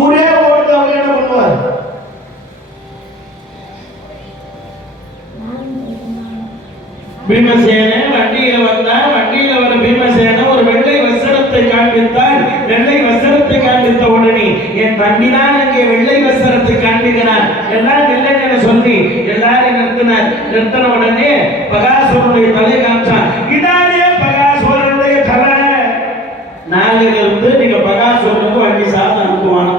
ஊரே ஓட்டு அவர் என்ன பண்ணுவார்? பீமசேன வண்டியில வந்தா, வண்டியில வர பீமசேன ஒரு வெள்ளை வஸ்திரத்தை காண்பித்தார். வெள்ளை வஸ்திரத்தை காண்பித்த உடனே என் தம்பி தான் அங்கே வெள்ளை வஸ்திரத்தை காண்பிக்கிறார், எல்லாரும் இல்லைன்னு சொல்லி எல்லாரும் நிறுத்தினார். நிறுத்தின உடனே பகாசுரனுடைய தலை காமிச்சான். இதானே பகாசுரனுடைய தலை. நாளையில இருந்து நீங்க பகாசுரனுக்கு வண்டி சாப்பிட்டு அனுப்புவானா?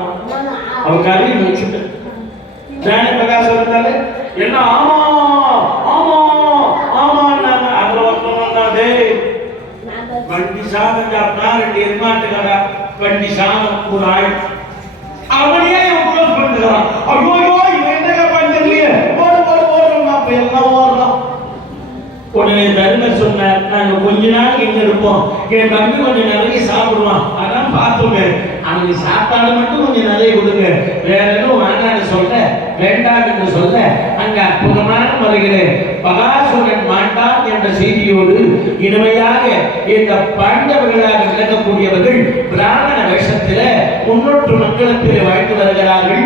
அவன் கதையை முடிச்சுட்டு நானே பகாசுரன் தலை எல்லாம் ஆமா ஆமா ஆமா. அதுல ஒருத்தவங்க வண்டி சாதம் சாப்பிட்டா 2 எருமாட்டுக்கடா வண்டி சாதம் ஒரு ஆள் அவனே க்ளோஸ் பண்ணுறான். ஐயோ இவன் என்ன பண்ணலையே, ஓடு ஓடு ஓடுறோம். அப்ப எல்லாம் ஓடுறோம். உடனே தர்மர் சொன்னார், நாங்க கொஞ்ச நாள் இங்க இருப்போம், என் தம்பி கொஞ்சம் நிறைய சாப்பிடுவான், அதான் பார்த்தோமே, அவனுக்கு சாப்பாடு மட்டும் கொஞ்சம் நிறைய கொடுங்க, வேற எதுவும் வேண்டாம்னு சொல்ல வேண்டாம் என்று சொல்ல அங்க அற்புதமான முறையிலே பகாசுரன் மாட்டான் என்ற செய்தியோடு இனிமையாக இந்த பாண்டவர்களாக விளங்கக்கூடியவர்கள் பிராமண வேஷத்தில முன்னோற்று மக்களத்தில் வாழ்ந்து வருகிறார்கள்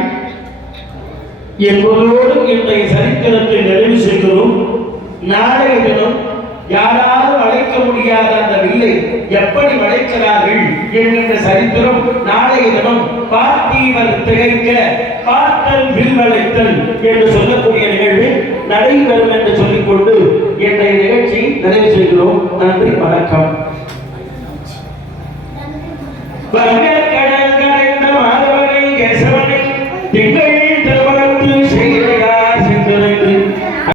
என்பதோடு இன்றைய சரித்திரத்தை நிறைவு செய்கிறோம். நாளைய தினம் யாராலும் வளைக்க முடியாத அந்த வில்லை எப்படி வளைக்கிறார்கள் என்கின்ற சரித்திரம் நாளைய தினம் பார்த்தீவர் திகைக்க பார்த்தல் வில் வளைத்தல் என்று சொல்லக்கூடிய நிகழ்வு நடைபெறும் என்று சொல்லிக்கொண்டு இன்றைய நிகழ்ச்சி நிறைவு செய்கிறோம். நன்றி, வணக்கம்.